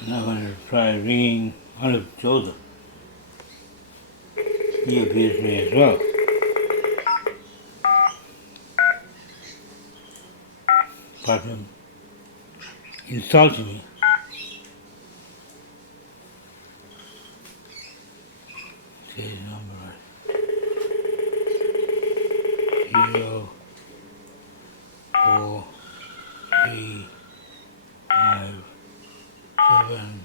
And I'm going to try ringing Anup Joseph. He abused me as well. But insulted me. Say his number right. 0, 4, 3, 5, 7,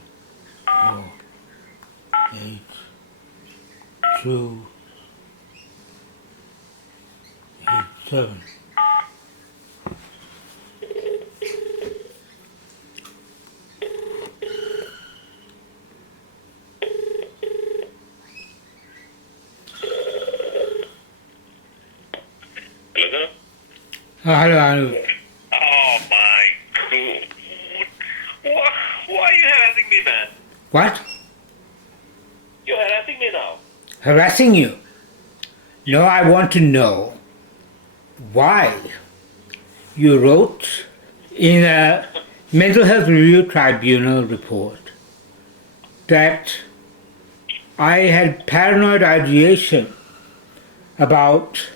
4, 8, 2, 8, 7. Hello, sir? Hello, Anup. Oh my god. Why are you harassing me, man? What? You're harassing me now. Harassing you? No, I want to know why you wrote in a Mental Health Review Tribunal report that I had paranoid ideation about,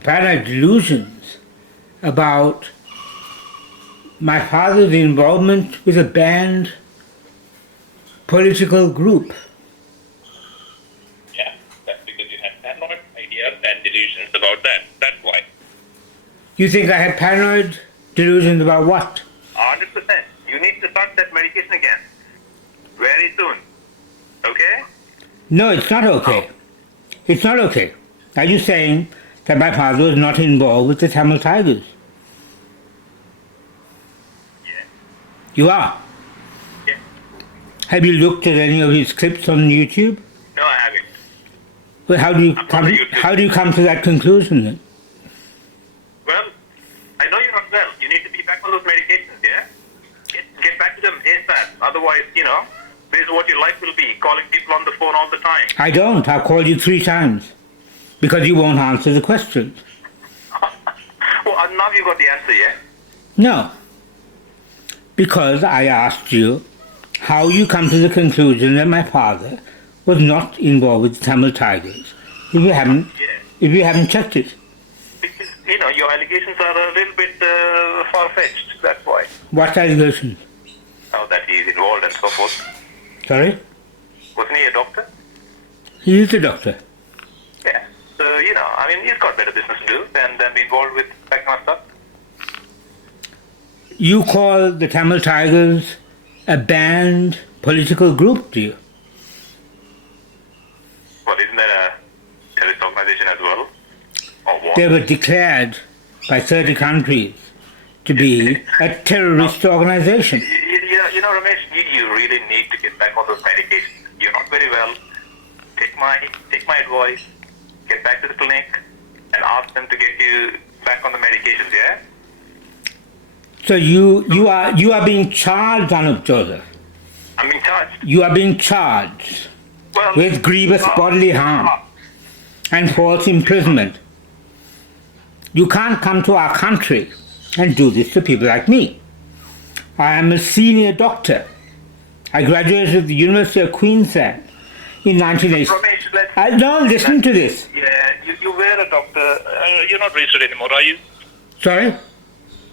paranoid delusions about my father's involvement with a banned political group. Yeah, that's because you had paranoid ideas and delusions about that. That's why. You think I had paranoid delusions about what? 100%. You need to start that medication again. Very soon. Okay? No, it's not okay. It's not okay. Are you saying that my father was not involved with the Tamil Tigers? Yeah. You are. Yeah. Have you looked at any of his clips on YouTube? No, I haven't. Well, how do you come to that conclusion then? Well, I know you're not well. You need to be back on those medications, yeah? Get back to them ASAP. Otherwise, this is what your life will be, calling people on the phone all the time. I don't. I've called you 3 times because you won't answer the questions. Well, now you got the answer, yeah? No. Because I asked you how you come to the conclusion that my father was not involved with the Tamil Tigers if you haven't checked it. Because, your allegations are a little bit far-fetched, that's why. What allegations? Oh, that he is involved and so forth. Sorry? Wasn't he a doctor? He is a doctor. Yeah. So, he's got better business to do than be involved with that kind of stuff. You call the Tamil Tigers a banned political group, do you? Well, isn't that a terrorist organization as well? Or what? They were declared by 30 countries to be a terrorist organization. Ramesh, you really need to get back on those medications. You're not very well. Take my advice. Get back to the clinic and ask them to get you back on the medications, yeah? So you are being charged, Anup Joseph. I'm being charged. You are being charged with grievous bodily harm and false imprisonment. You can't come to our country and do this to people like me. I am a senior doctor. I graduated at the University of Queensland in 1980. Ramesh, No, listen to this. Yeah, you were a doctor. You're not registered anymore, are you? Sorry?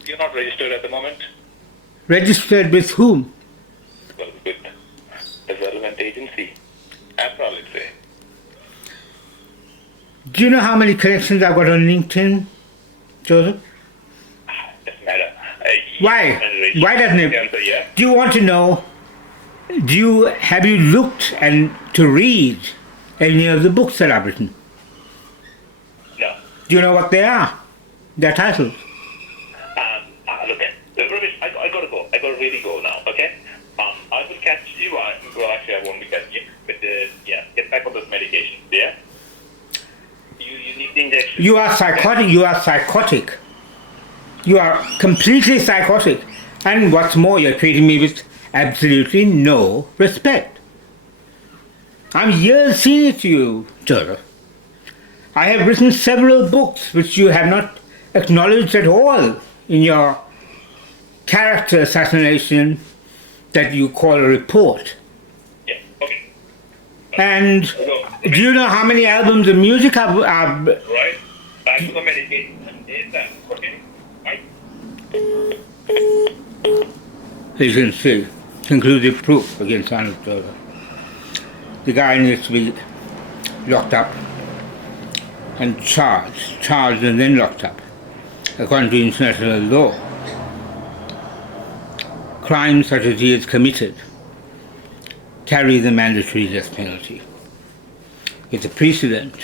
You're not registered at the moment. Registered with whom? Well, with the relevant agency. APRA, let's say. Do you know how many connections I've got on LinkedIn, Joseph? Doesn't matter. Why? Why doesn't it? Answer, yeah. Do you want to know? Have you looked and to read any of the books that I've written? No. Do you know what they are? Their titles? Look, Ramesh, I gotta go. I gotta really go now, okay? I will catch you. Well, actually, I won't be catching you. But, get back on those medications, yeah? You need the injection. You are psychotic. You are psychotic. You are completely psychotic. And what's more, you're treating me with absolutely no respect. I'm years senior to you, Joseph. I have written several books which you have not acknowledged at all in your character assassination that you call a report. Yeah, okay. And do you know how many albums of music are Right? Back to the medication. Is that okay? Right? you can see, conclusive proof against Anup Jodha. The guy needs to be locked up and charged and then locked up, according to international law. Crimes such as he has committed carry the mandatory death penalty. It's a precedent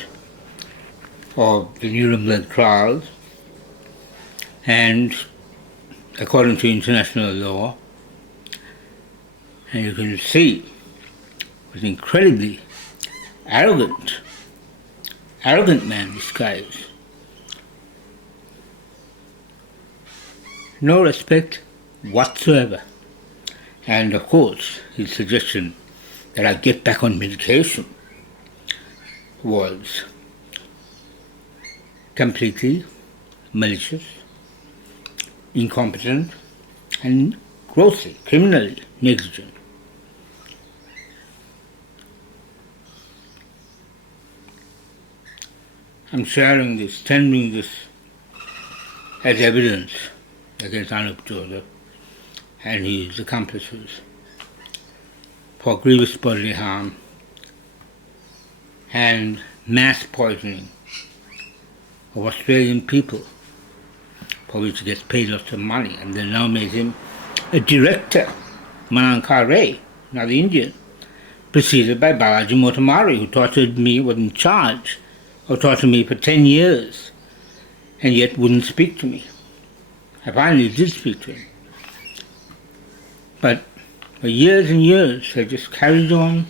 of the Nuremberg trials, and according to international law, and you can see what incredibly arrogant man this guy is. No respect whatsoever. And of course, his suggestion that I get back on medication was completely malicious, incompetent, and grossly, criminally negligent. I'm sharing this, tendering this as evidence against Anup Jodha and his accomplices for grievous bodily harm and mass poisoning of Australian people, for which he gets paid lots of money, and they now made him a director, Manankar Ray, another Indian, preceded by Balaji Motamari, who tortured me, was in charge of torturing me for 10 years, and yet wouldn't speak to me. I finally did speak to him. But for years and years, they just carried on.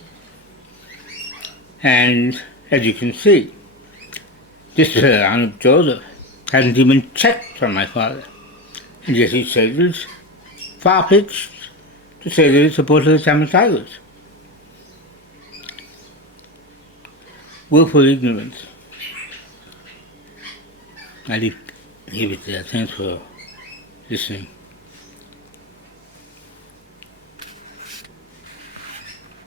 And as you can see, this Anup Jodha hasn't even checked on my father. And yet he says it's far-fetched to say that he supported the Tamil Tigers. Willful ignorance. I leave it there. Thanks for listening.